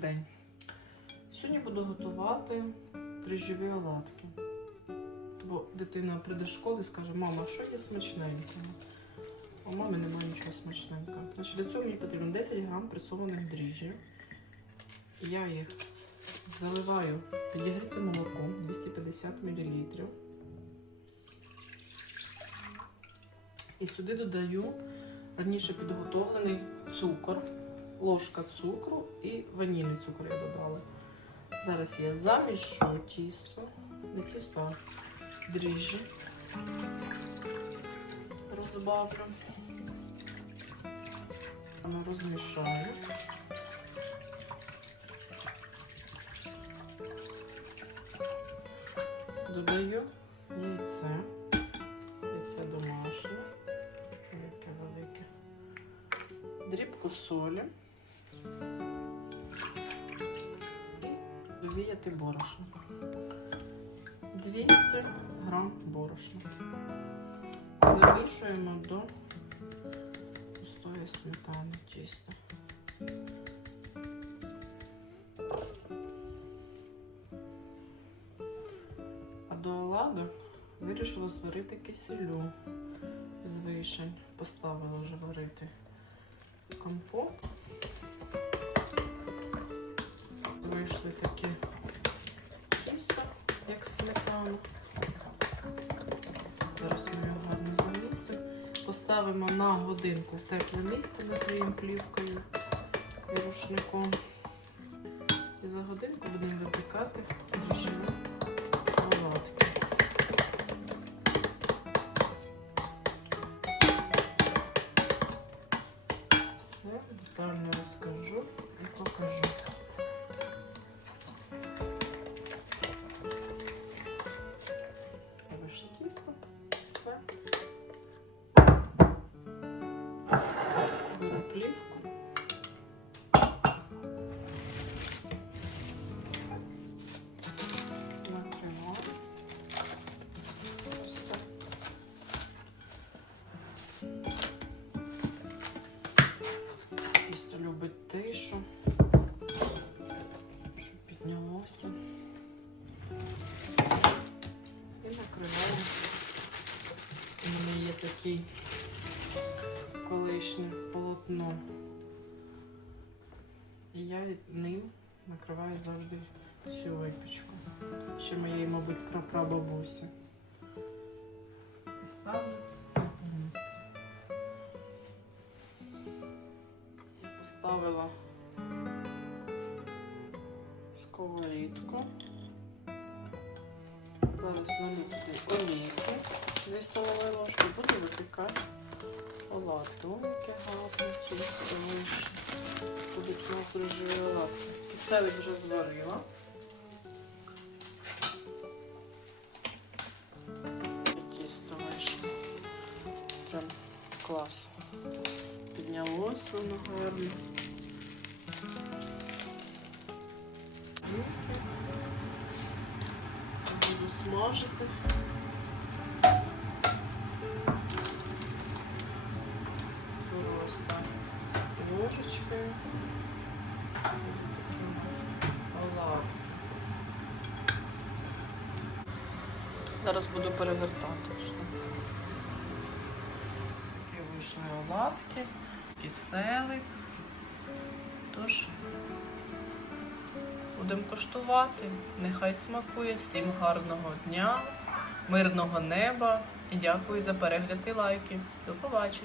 день. Сьогодні буду готувати дріжджові оладки. Бо дитина прийде з школи і скаже, мама, що є смачненького? У мами немає нічого смачненького. Значить, для цього мені потрібно 10 грам пресованих дріжджів. Я їх заливаю підігрітим молоком 250 мл. І сюди додаю раніше підготовлений цукор, ложка цукру і ванільний цукор я додала. Зараз я замішу тісто, не тісто, а дріжджі. Розбавлю. Розмішаю. Додаю яйце. Яйце домашнє. Велике, велике. Дрібку солі. Віяти борошно. 200 грам борошна. Замішуємо до пустої сметани тісто. А до оладу вирішила зварити кисельу з вишень. Поставила вже варити компот. Вийшли такі тісто, як сметана. Зараз ми його гарно замісимо. Поставимо на годинку в тепле місце, накриємо плівкою і рушником. І за годинку будемо випікати дріжджові оладки. Все детально розкажу і покажу. У мене є такий колишнє полотно. І я ним накриваю завжди всю випічку. Ще моєї, мабуть, прапрабабусі. І ставлю місце. Я поставила сковорідку. Зараз налити олійки, дві столові ложки, буду випікати оладки. Яке гарне тісто. Будуть нас дрожжеві оладки. Киселик вже зварила. Тісто вийшло. Прям клас. Піднялось воно гарно. Смажити. Просто ложечкою. Такі у нас оладки. Зараз буду перевертати. Такі вийшли оладки, киселик. Тож будемо коштувати. Нехай смакує. Всім гарного дня, мирного неба і дякую за перегляд і лайки. До побачення.